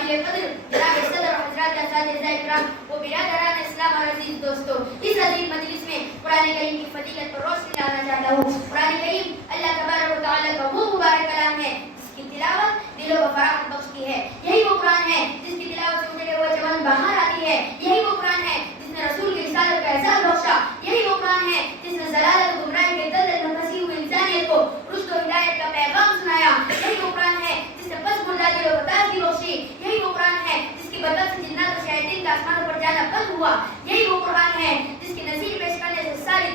قابل قدر جناب صدر اور حضرات اساتذہ کرام و برادران اسلام اور عزیز دوستو، اس عظیم مجلس میں قرآن کریم کی فضیلت پر روشنی ڈالنا چاہتا ہوں۔ قرآن کریم اللہ تبارک و تعالیٰ کا وہ مبارک کلام ہے جس کی تلاوت دلوں کو فراغت بخشتی ہے۔ یہی وہ قرآن ہے جس کی تلاوت سے اجڑے ہوئے چمن باہر آتی ہے۔ یہی وہ قرآن ہے جس نے رسول کی رسالت کا احساس بخشا۔ یہی وہ قرآن ہے جس نے ضلالت و گمراہی کے دلدل میں پھنسی ہوئی انسانیت کو رشد و ہدایت کا پیغام سنایا۔ یہی وہ قرآن ہے جس نے پس مردہ دلوں کو تازگی بخشی۔ یہی وہ قرآن ہے جس کی بدولت سے جنات و شیاطین کا آسمانوں پر جانا بند ہوا۔ یہی وہ قرآن ہے جس کی نذیر پیش کرنے سے ساری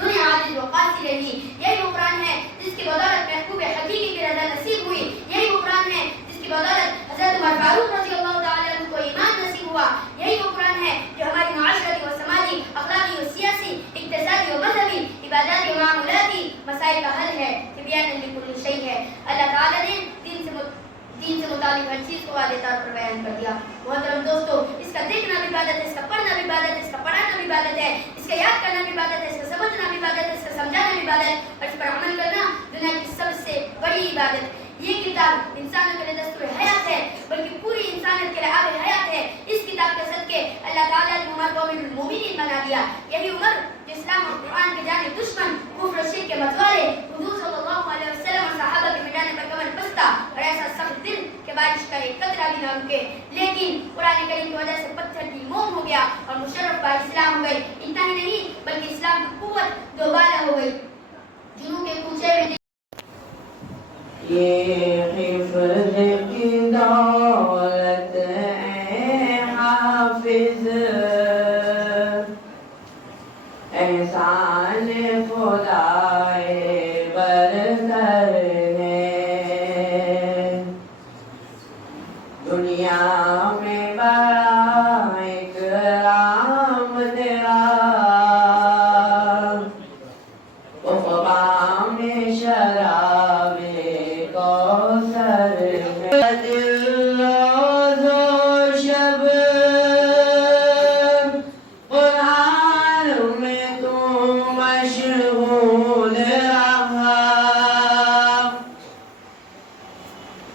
دنیا عاجز و قاصر رہی۔ یہی وہ قرآن ہے جس کی بدولت محبوب حقیقی کی رضا نصیب ہوئی۔ یہی وہ قرآن ہے جس کی بدولت حضرت عمر فاروق رضی اللہ تعالیٰ عنہ کو ایمان نصیب ہوا۔ یہی وہ قرآن ہے جو ہماری معاشرتی و سماجی، اخلاقی و سیاسی، اقتصادی و مذہبی، عباداتی و معاملاتی مسائل کا حل ہے، تبیان لکل شیء ہے۔ اللہ تعالیٰ نے دین سے متعلق ہر چیز کو واضح طور پر بیان کر دیا۔ محترم دوستو، اس کا دیکھنا بھی عبادت ہے، اس کا پڑھنا بھی عبادت ہے، اس کا پڑھانا بھی عبادت ہے، اس کا یاد کرنا بھی عبادت ہے، اس کا سمجھنا بھی عبادت ہے، اس کا سمجھانا بھی عبادت ہے، اور اس پر عمل کرنا دنیا کی سب سے بڑی عبادت۔ یہ کتاب انسانوں کے لیے دستور حیات ہے، بلکہ پوری انسانیت کے لیے آب حیات ہے۔ اس کتاب کے صدقے اللہ تعالیٰ نے عمر کو امیر المومنین بنا دیا۔ یہی عمر جو اسلام اور قرآن کے جانب دشمن، کفر و شرک کے متوالے، حضور صلی اللہ علیہ وسلم اور صحابہ کے مٹانے پر کمر بستہ اور ایسا سخت دل کہ بارش کا ایک قطرہ بھی نہ رکے، لیکن قرآن کریم کی وجہ سے پتھر کی موم ہو گیا اور مشرف با اسلام ہو گئی۔ اتنا ہی نہیں بلکہ اسلام کی قوت دوبارہ ہو گئی۔ جنوں کے کوچے میں یہ حفظ کی دولت ہے حافظ، احسان خدائے برتر ہے، دنیا میں بڑا اکرام تیرا، عقبہ میں شراب کوثر ہے، دل روز و شب قرآن میں تو مشغول رہا،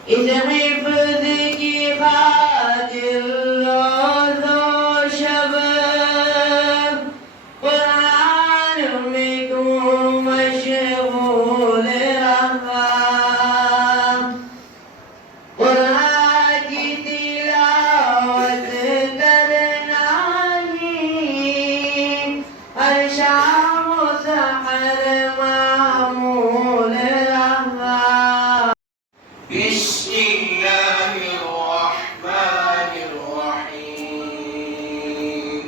اس حفظ کی خاطر روز و شب قرآن میں تو مشغول رہا، قرآن کی تلاوت کرنا ہی ہر شام و سحر معمول رہا۔ بسم الله الرحمن الرحيم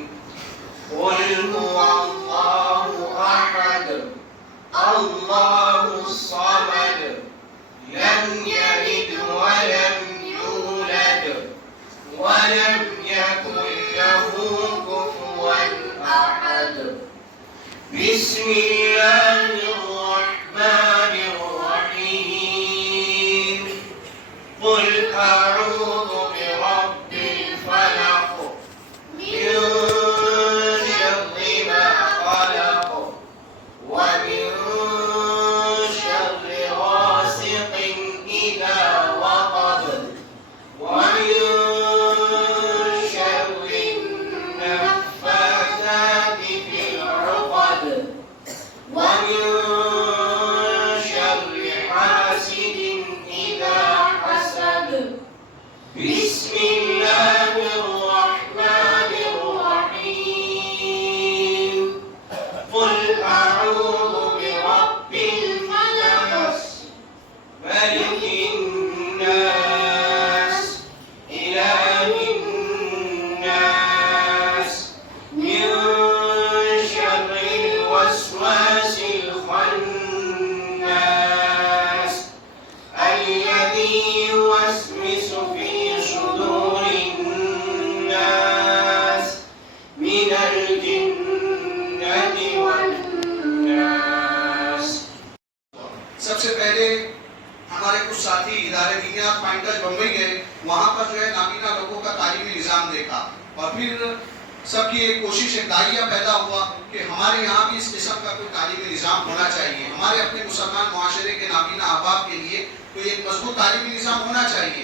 قل هو الله أحد الله الصمد لم يلد ولم يولد ولم يكن له كفوا أحد بسم الله الرحمن الرحيم قل أعوذ برب الفلق من شر ما خلق ومن شر غاسق إذا وقب ومن شر النفاثات في العقد ومن شر حاسد إذا حسد بسم الله الرحمن الرحيم قل أعوذ برب الناس ملك الناس إله الناس من شر الوسواس الخناس الذي يوسوس في صدور الناس من الجنة والناس۔ سب سے پہلے ہمارے کچھ ساتھی ادارے دینیات پوائنٹرز بمبئی گئے، وہاں پر جو ہے نابینا لوگوں کا تعلیمی نظام دیکھا، اور پھر سب کی ایک کوشش، ایک داعیہ پیدا ہوا کہ ہمارے یہاں بھی اس قسم کا کوئی تعلیمی نظام ہونا چاہیے، ہمارے اپنے مسلمان معاشرے کے نابینا احباب کے لیے کوئی ایک مضبوط تعلیمی نظام ہونا چاہیے۔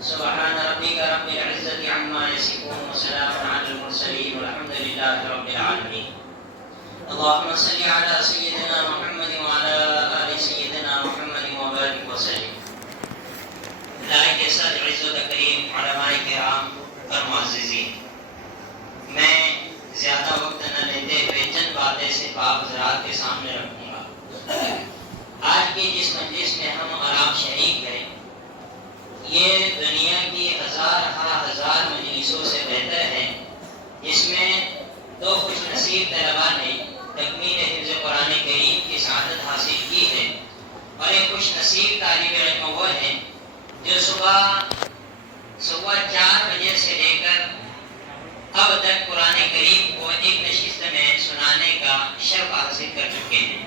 سبحان ربك رب العزة عما يصفون وسلام على المرسلين والحمد لله رب العالمين. اللهم صل على سيدنا محمد وعلى آل سيدنا محمد وبارك وسلم. لائق صدر عز و تکریم علماء کرام اور معززین، میں زیادہ وقت نہ لیتے ہوئے چند باتیں صرف آپ حضرات کے سامنے رکھوں گا۔ آج کی جس مجلس میں ہم اور آپ شریک ہیں، یہ دنیا کی ہزار مجلسوں سے بہتر ہے، جس میں دو خوش نصیب طلباء نے تکمیل حفظ قرآن کریم کی سعادت حاصل کی ہے، اور ایک خوش نصیب طالب علم وہ ہیں جو صبح 4 بجے سے لے کر اب تک قرآن کریم کو ایک نشست میں سنانے کا شرف حاصل کر چکے ہیں۔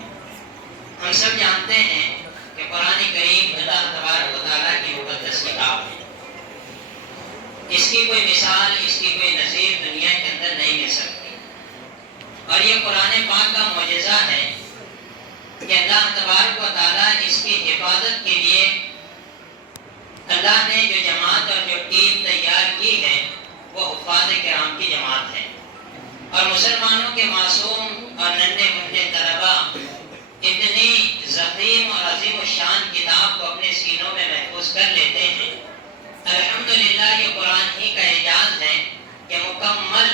ہم سب جانتے ہیں کہ قرآن کریم اللہ تبارک و تعالیٰ کی مقدس کتاب ہے۔ اس کی کوئی مثال، اس کی کوئی نظیر دنیا کے اندر نہیں مل سکتی، اور یہ قرآن پاک کا معجزہ ہے کہ اللہ تبارک و تعالیٰ اس کی حفاظت کے لیے اللہ نے جو جماعت اور جو ٹیم تیار کی ہے وہ حفاظ کرام کی جماعت ہے، اور مسلمانوں کے معصوم اور ننھے منھے طلباء اتنی ضخیم اور عظیم الشان کتاب کو اپنے سینوں میں محفوظ کر لیتے ہیں۔ الحمدللہ یہ قرآن ہی کا اعجاز ہے کہ مکمل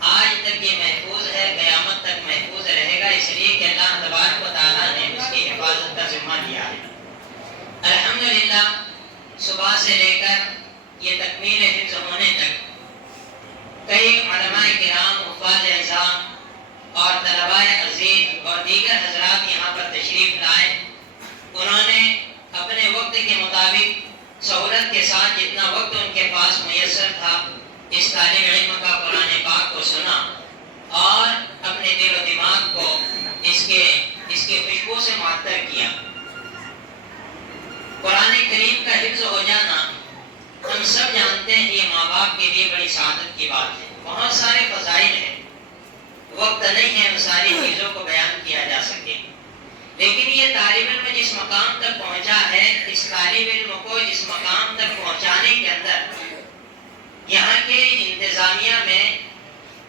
آج تک یہ محفوظ ہے، قیامت تک محفوظ رہے گا، اس لیے کہ اللہ تبارک و تعالیٰ نے اس کی حفاظت کا ذمہ لیا ہے۔ الحمدللہ صبح سے لے کر یہ تکمیل حفظ ہونے تک کئی علماء کرام، حفاظ اعظام اور طلباء عزیز اور دیگر حضرات یہاں پر تشریف لائے۔ انہوں نے اپنے وقت کے مطابق سہولت کے ساتھ جتنا وقت ان کے پاس میسر تھا اس طالب علم کا قرآن پاک کو سنا، اور اپنے دل و دماغ کو اس کے اس کی خوشبو سے معطر کیا۔ قرآن کریم کا حفظ ہو جانا ہم سب جانتے ہیں، یہ ماں باپ کے لیے بڑی سعادت کی بات ہے۔ بہت سارے فضائل ہیں، وقت نہیں ہے ان ساری چیزوں کو بیان کیا جا سکے، لیکن یہ طالب علم جس مقام تک پہنچا ہے، اس طالب علم کو اس مقام تک پہنچانے کے اندر یہاں کے انتظامیہ میں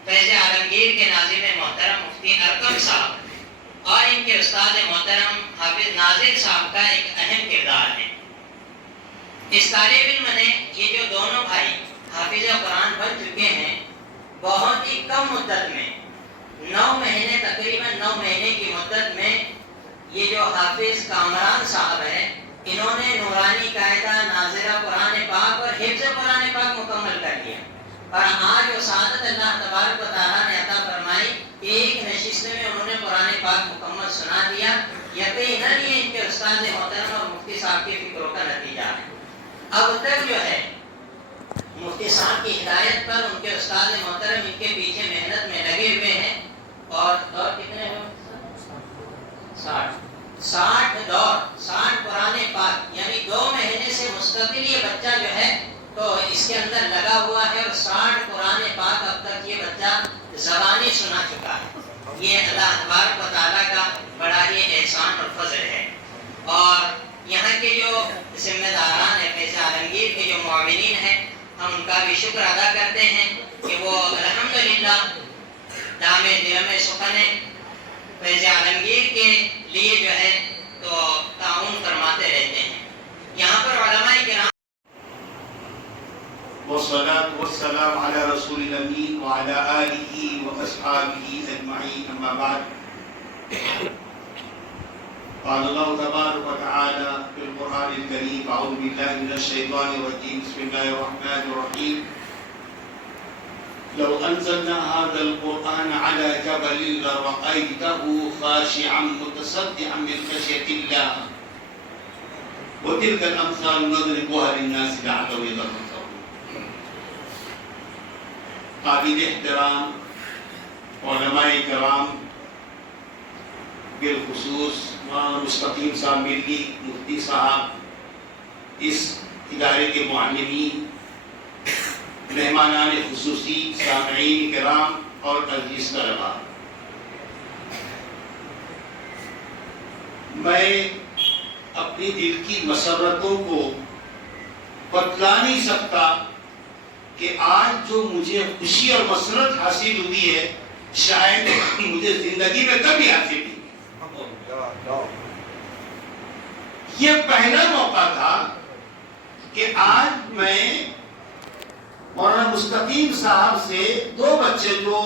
فیض عالمگیر کے ناظم محترم مفتی ارکم صاحب اور ان کے استاد محترم حافظ ناظر صاحب کا ایک اہم کردار ہے۔ اس طالب علم نے، یہ جو دونوں بھائی حافظ قرآن بن چکے ہیں، بہت ہی کم مدت میں 9 مہینے، تقریباً 9 مہینے کی مدت میں یہ جو حافظ کامران صاحب ہیں، انہوں نے نورانی قاعدہ، ناظرہ قرآن پاک اور حفظ قرآن پاک مکمل کر لیا، اور آج وہ سعادت اللہ تبارک و تعالیٰ نے عطا فرمائی کہ ایک نشست میں انہوں نے قرآن پاک مکمل سنا دیا۔ یقیناً یہ ان کے استاد محترم اور مفتی صاحب کی فکروں کا نتیجہ ہے۔ اب تک جو ہے مفتی صاحب کی ہدایت پر ان کے استاد محترم ان کے پیچھے محنت میں لگے ہوئے ہیں، اور دور کتنے ہیں؟ 60 دور، 60 قرآن پاک، یعنی 2 مہینے سے مستقل یہ بچہ جو ہے تو اس کے اندر لگا ہوا ہے، اور 60 قرآن پاک اب تک یہ بچہ زبانی سنا چکا ہے۔ یہ اللہ تبارک و تعالیٰ کا بڑا ہی احسان اور فضل ہے۔ اور یہاں کے جو ذمہ داران ہیں، فیض عالمگیر کے جو معاونین ہیں، ہم ان کا بھی شکر ادا کرتے ہیں کہ وہ الحمدللہ دامِ دِرَمِ سخن فیض عالمگیر کے لیے جو ہے تو تعاون فرماتے رہتے ہیں۔ یہاں پر علماء کرام والصلاة والسلام على رسول الأمين وعلى آله وأصحابه أجمعين، أما بعد، قال الله تبارك وتعالى في القرآن الكريم: أعوذ بالله من الشيطان الرجيم، بسم الله الرحمن الرحيم. لو أنزلنا هذا القرآن على جبل لرأيته خاشعا متصدعا من خشية الله وتلك الأمثال نضربها للناس لعلهم يتفكرون. قابل احترام علماء کرام، بالخصوص مولانا مستقیم صاحب ملی مفتی صاحب، اس ادارے کے معلمین، مہمانان خصوصی، سامعین کرام اور عزیز طلباء، میں اپنی دل کی مسرتوں کو بتلا نہیں سکتا کہ آج جو مجھے خوشی اور مسرت حاصل ہوئی ہے، شاید مجھے زندگی میں کبھی حاصل نہیں۔ یہ پہلا موقع تھا کہ آج میں مولانا مستقیم صاحب سے 2 بچے جو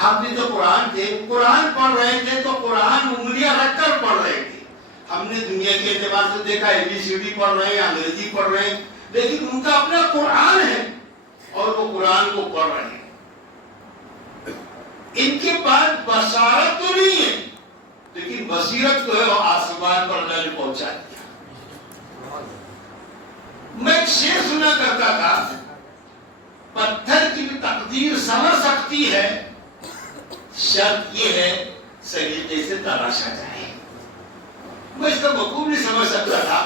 حافظ قرآن تھے، قرآن پڑھ رہے تھے تو قرآن انگلیاں رکھ کر پڑھ رہے تھے۔ ہم نے دنیا کے اعتبار سے دیکھا ABCD پڑھ رہے ہیں، انگریزی پڑھ رہے ہیں، لیکن ان کا اپنا قرآن ہے اور وہ قرآن کو پڑھ رہے ہیں۔ ان کے پاس بصارت تو نہیں ہے، لیکن بصیرت تو ہے، وہ آسمان پر اللہ نے پہنچا دیا۔ میں ایک شعر سنا کرتا تھا، پتھر کی بھی تقدیر سمجھ سکتی ہے، شرط یہ ہے سلیقے سے تراشا جائے۔ میں اس کا مفہوم نہیں سمجھ سکتا تھا،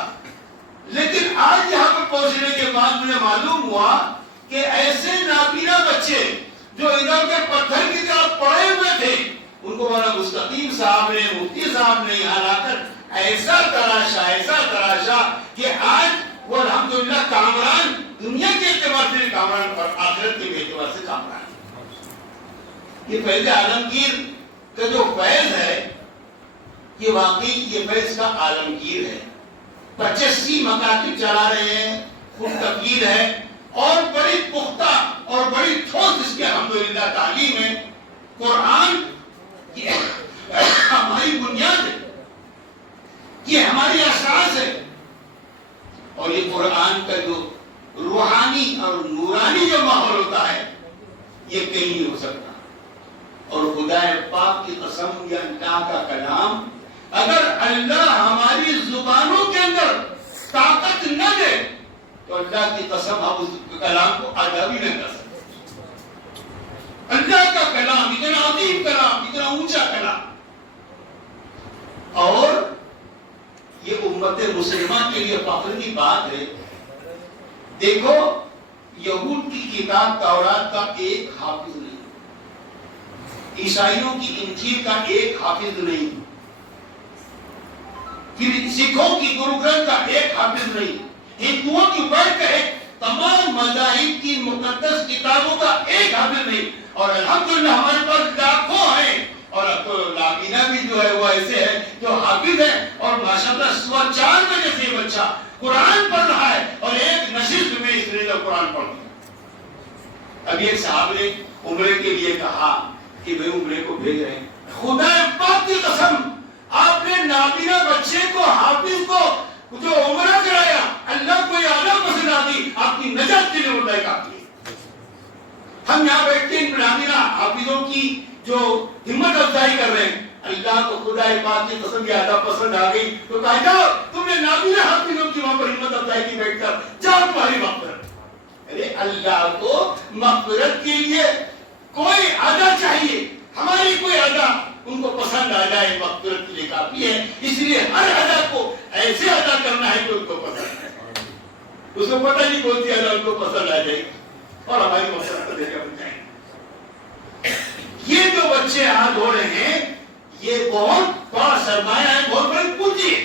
لیکن آج یہاں پر پہنچنے کے بعد مجھے معلوم ہوا کہ ایسے نابینا بچے جو ادھر ادھر پتھر کی طرف پڑے ہوئے تھے، ان کو مولانا مستقیم صاحب نے، مفتی صاحب نے یہاں لا کر ایسا تراشا کہ آج وہ الحمدللہ کامران، دنیا کے اعتبار سے کامران پر، آخرت کے اعتبار سے کامران۔ یہ فیض عالمگیر کا جو فیض ہے، یہ واقعی یہ فیض کا عالمگیر ہے۔ 85 مکاتب چلا رہے ہیں، خود تفکیر ہے، اور بڑی پختہ اور بڑی ٹھوس اس کے الحمدللہ تعلیم ہے۔ قرآن یہ ہماری بنیاد ہے، یہ ہماری اساس ہے، اور یہ قرآن کا جو روحانی اور نورانی جو ماحول ہوتا ہے، یہ کہیں نہیں ہو سکتا۔ اور خدا پاک کی قسم، یا اللہ کا کلام، اگر اللہ ہماری زبانوں کے اندر طاقت نہ دے تو اللہ کی قسم ہم اس کلام کو ادا بھی نہیں کر سکتے۔ اللہ کا کلام اتنا عظیم کلام، اتنا اونچا کلام، اور یہ امت مسلمہ کے لیے فخر کی بات ہے. دیکھو یہود کی کتاب تورات کا ایک حافظ نہیں, عیسائیوں کی انجیل کا ایک حافظ نہیں, پھر سکھوں کی گرو گرنتھ کا ایک حافظ نہیں, ہندوؤں کی بڑھ کر تمام مذاہب کی مقدس کتابوں کا ایک حافظ نہیں. اور الحمدللہ ہمارے پاس لاکھوں ہیں, اور اب تو لابینہ بھی جو ہے وہ ایسے ہے جو حافظ ہے, اور ماشاءاللہ 4 بجے سے بچہ قرآن پڑھ رہا ہے, اور ایک نشست میں اس نے قرآن پڑھ دیا. ابھی ایک صاحب نے عمرے کے لیے کہا کہ بھئی عمرے کو بھیج رہے ہیں, خدا پاک کی قسم آپ نے نابینا بچے کو حافظ کو جو عمرہ کرایا, اللہ کو یہ اعلیٰ پسند آتی, آپ کی نجات کے لیے عمرہ کافی ہے. ہم یہاں بیٹھتے ہیں نابینا حافظوں کی جو ہمت افزائی کر رہے ہیں, اللہ کو خدا پاک کی قسم یہ اعلیٰ پسند آ گئی تو کہا جاؤ تم نے نابینا حافظوں کی وہاں پر ہمت افزائی کی بیٹھ کر جاؤ تمہاری مغفرت. ارے اللہ کو مغفرت کے لیے کوئی ادا چاہیے, ہماری کوئی ادا ان کو پسند آ جائے مغفرت کے لیے کافی ہے. اس لیے ہر ادا کو ایسے ادا کرنا ہے کہ ان کو پسند ہے. اس کو پتہ نہیں کون سی ادا ان کو پسند آ جائے اور ہماری مغفرت کا ذریعہ بن جائے. یہ جو بچے آج ہو رہے ہیں یہ بہت بڑا سرمایہ ہے, بہت بڑی پونجی ہے.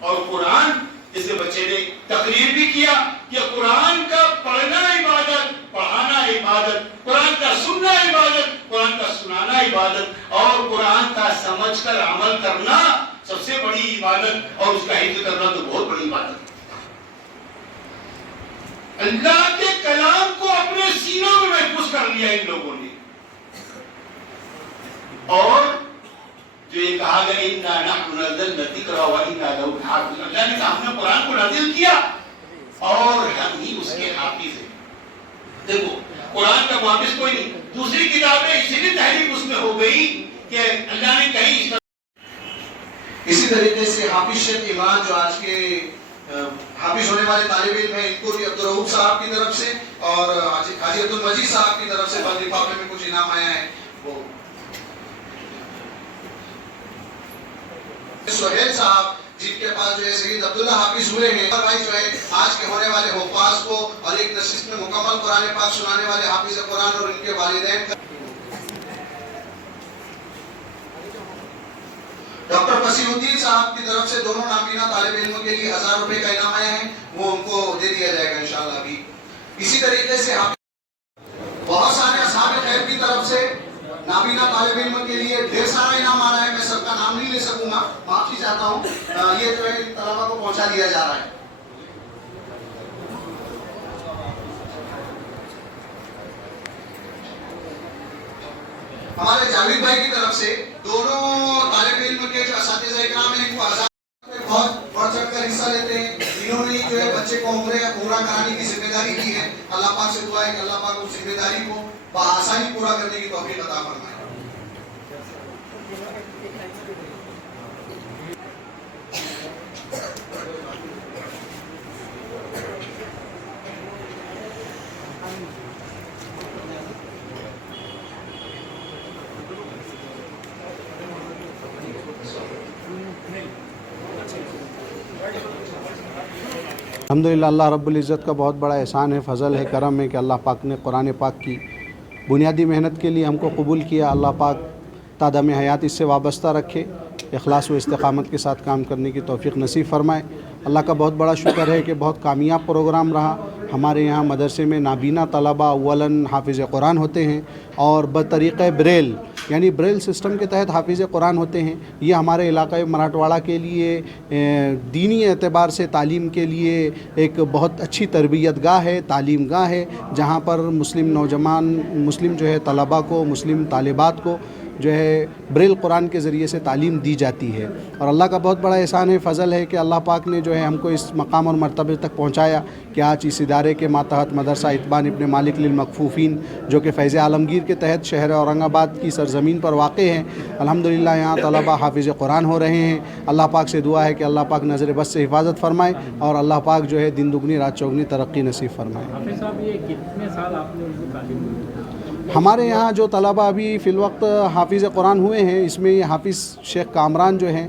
اور قرآن جیسے بچے نے تقریر بھی کیا کہ قرآن کا پڑھنا عبادت, پڑھانا عبادت, قرآن کا سننا عبادت, قرآن کا سنانا عبادت, اور قرآن کا سمجھ کر عمل کرنا سب سے بڑی عبادت, اور اس کا حفظ کرنا تو بہت بڑی عبادت ہے. اللہ کے کلام کو اپنے سینوں میں محفوظ کر لیا ان لوگوں نے. اور جو یہ کہا گیا اِنَّا نَحْنُ نَزَّلْنَا الذِّكْرَ وَإِنَّا لَهُ لَحَافِظُونَ, اللہ نے کہا ہم نے قرآن کو نازل کیا اور ہم ہی اس کے حافظ ہیں. دیکھو قرآن کا محافظ کوئی نہیں. دوسری کتابیں اسی لیے تحریف اس میں ہو گئی کہ اللہ نے کہیں اس طرح. اسی طریقے سے حافظ شیخ عمران جو آج کے حافظ ہونے والے طالب علم ہیں, ان کو بھی عبدالرؤوف صاحب کی طرف سے اور حاجی عبدالمجید صاحب کی طرف سے بلدی پاک میں کچھ انعام آیا ہے. وہ سہیل صاحب جن کے پاس جو ہے سید عبداللہ حافظ ہوئے ہیں, اور بھائی جو ہے آج کے ہونے والے حفاظ کو اور ایک نشست میں مکمل قرآن پاک سنانے والے حافظ قرآن اور ان کے والدین. ڈاکٹر فصیح الدین صاحب کی طرف سے دونوں نابینا طالب علموں کے لیے 1000 روپے کا انعام آیا ہے, وہ ان کو دے دیا جائے گا انشاءاللہ بھی. اسی طریقے سے بہت سارے اصحاب خیر کی طرف سے نابینا طالب علم کے لیے ڈھیر سارا انعام آ رہا ہے. میں سب کا نام نہیں لے سکوں گا, معافی چاہتا ہوں. یہ جو ہے طلبہ کو پہنچا دیا جا رہا ہے. ہمارے جاوید بھائی کی طرف سے دونوں طالب علم کے جو اساتذہ اکرام ہیں ان کو 1000 بہت بڑھ چڑھ کر حصہ لیتے ہیں. انہوں نے جو ہے بچے کو پورا کرانے کی ذمہ داری کی ہے. اللہ پاک سے دعا ہے کہ اللہ پاک اس ذمہ داری کو بآسانی پورا کرنے کی توفیق عطا فرمائے. الحمدللہ اللہ رب العزت کا بہت بڑا احسان ہے, فضل ہے, کرم ہے کہ اللہ پاک نے قرآن پاک کی بنیادی محنت کے لیے ہم کو قبول کیا. اللہ پاک تادم حیات اس سے وابستہ رکھے, اخلاص و استقامت کے ساتھ کام کرنے کی توفیق نصیب فرمائے. اللہ کا بہت بڑا شکر ہے کہ بہت کامیاب پروگرام رہا. ہمارے یہاں مدرسے میں نابینا طلبہ اولاً حافظ قرآن ہوتے ہیں اور بطریقہ بریل یعنی بریل سسٹم کے تحت حافظ قرآن ہوتے ہیں. یہ ہمارے علاقۂ مراٹھواڑہ کے لیے دینی اعتبار سے تعلیم کے لیے ایک بہت اچھی تربیت گاہ ہے, تعلیم گاہ ہے, جہاں پر مسلم نوجوان مسلم جو ہے طلباء کو, مسلم طالبات کو جو ہے بریل قرآن کے ذریعے سے تعلیم دی جاتی ہے. اور اللہ کا بہت بڑا احسان ہے, فضل ہے کہ اللہ پاک نے جو ہے ہم کو اس مقام اور مرتبے تک پہنچایا کہ آج اس ادارے کے ماتحت مدرسہ اتبان ابن مالک للمکفوفین جو کہ فیض عالمگیر کے تحت شہر اورنگ آباد کی سرزمین پر واقع ہے, الحمدللہ یہاں طلبہ حافظ قرآن ہو رہے ہیں. اللہ پاک سے دعا ہے کہ اللہ پاک نظر بس سے حفاظت فرمائے اور اللہ پاک جو ہے دن دگنی رات چوگنی ترقی نصیب فرمائے. حافظ صاحب یہ کتنے سال آپ نے ان کو تعلیم دی؟ ہمارے یہاں جو طلبہ ابھی فی الوقت حافظ قرآن ہوئے ہیں, اس میں یہ حافظ شیخ کامران جو ہیں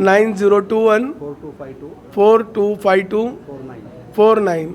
9021 4252 49।